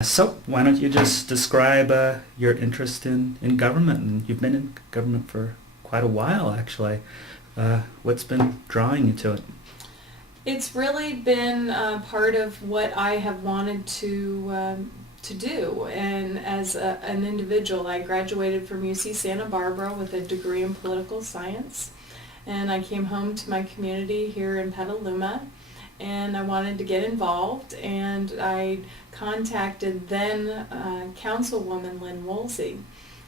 So why don't you just describe your interest in government? And you've been in government for quite a while, actually. What's been drawing you to it? It's really been part of what I have wanted to do. And as an individual, I graduated from UC Santa Barbara with a degree in political science. And I came home to my community here in Petaluma, and I wanted to get involved. And I contacted then Councilwoman Lynn Woolsey,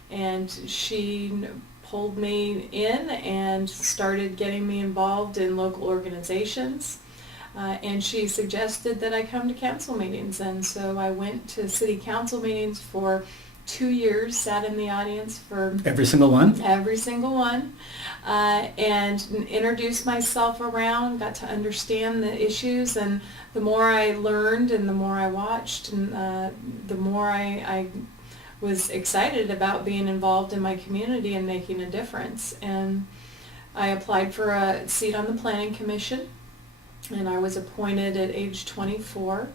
and she pulled me in and started getting me involved in local organizations. And she suggested that I come to council meetings, and so I went to city council meetings for 2 years, sat in the audience for Every single one? every single one, and introduced myself around, got to understand the issues, and the more I learned and the more I watched, and the more I was excited about being involved in my community and making a difference. And I applied for a seat on the Planning Commission, and I was appointed at age 24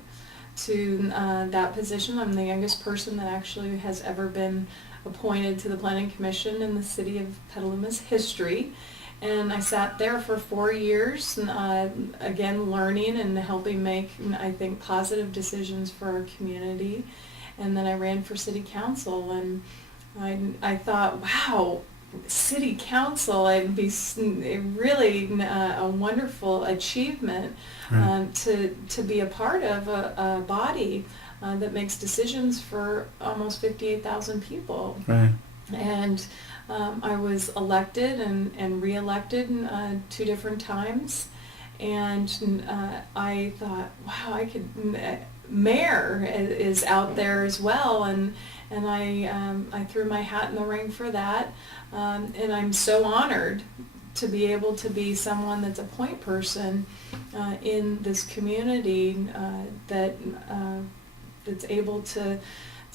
to that position. I'm the youngest person that actually has ever been appointed to the Planning Commission in the city of Petaluma's history. And I sat there for 4 years, again learning and helping make, I think, positive decisions for our community. And then I ran for city council, and I thought, wow, city council, it'd be really a wonderful achievement. Right. To be a part of a body that makes decisions for almost 58,000 people. Right. And I was elected and re-elected 2 different times, and I thought, wow, I could. Mayor is out there as well, and I threw my hat in the ring for that, and I'm so honored to be able to be someone that's a point person in this community, that's able to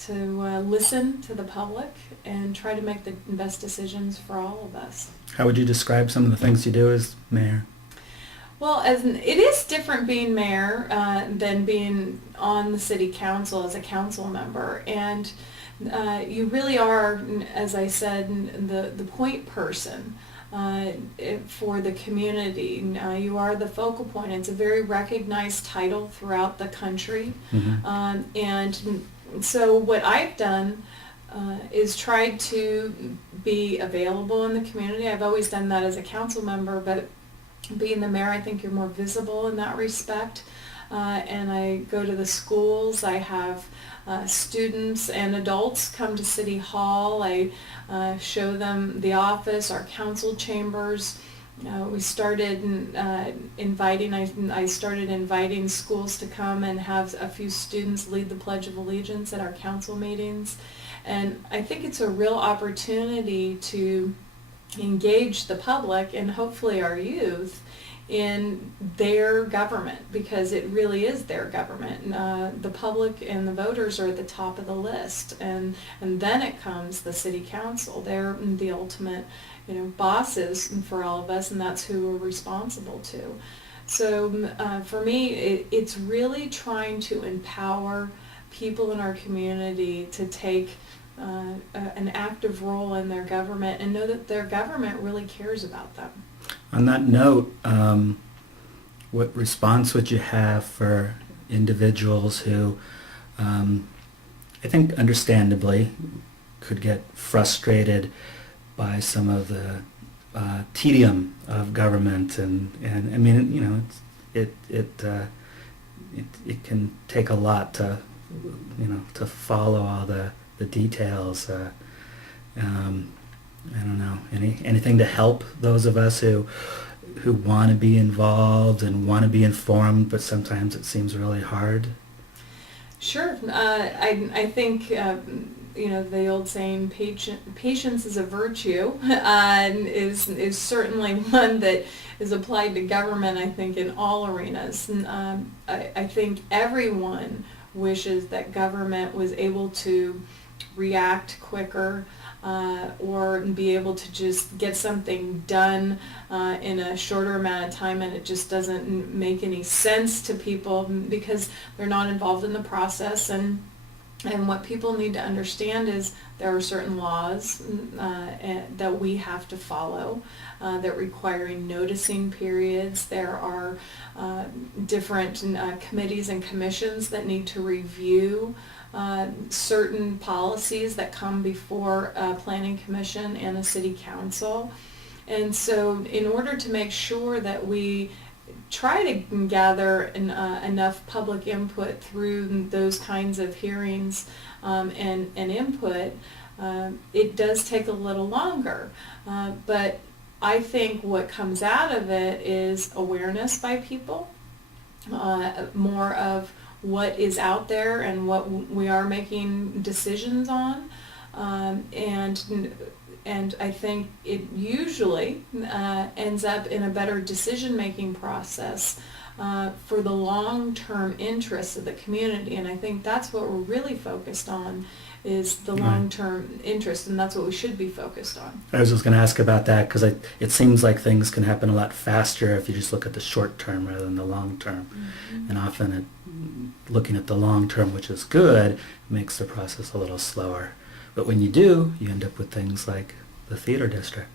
listen to the public and try to make the best decisions for all of us. How would you describe some of the things you do as mayor? Well, it is different being mayor than being on the city council as a council member, and you really are, as I said, the point person for the community. You are the focal point. It's a very recognized title throughout the country. Mm-hmm. And so what I've done is tried to be available in the community. I've always done that as a council member, but being the mayor, I think you're more visible in that respect. And I go to the schools. I have students and adults come to City Hall. I show them the office, our council chambers. We started I started inviting schools to come and have a few students lead the Pledge of Allegiance at our council meetings. And I think it's a real opportunity to engage the public and hopefully our youth in their government, because it really is their government. The public and the voters are at the top of the list, and then it comes the city council. They're the ultimate, bosses for all of us, and that's who we're responsible to. So for me, it's really trying to empower people in our community to take an active role in their government and know that their government really cares about them. On that note, what response would you have for individuals who, I think understandably, could get frustrated by some of the tedium of government, and I mean, it can take a lot to follow all the details. I don't know, anything to help those of us who want to be involved and want to be informed, but sometimes it seems really hard. Sure. I think the old saying, patience is a virtue, and is certainly one that is applied to government, I think, in all arenas. And I think everyone wishes that government was able to react quicker, or be able to just get something done in a shorter amount of time, and it just doesn't make any sense to people because they're not involved in the process. And And what people need to understand is there are certain laws that we have to follow that requiring noticing periods. There are different committees and commissions that need to review certain policies that come before a planning commission and a city council. And so in order to make sure that we try to gather enough public input through those kinds of hearings and input, it does take a little longer. But I think what comes out of it is awareness by people, more of what is out there and what we are making decisions on. And I think it usually ends up in a better decision-making process for the long-term interests of the community. And I think that's what we're really focused on, is the long-term interest, and that's what we should be focused on. I was just going to ask about that because it seems like things can happen a lot faster if you just look at the short term rather than the long term. Mm-hmm. And often looking at the long term, which is good, makes the process a little slower. But when you do, you end up with things like the theater district.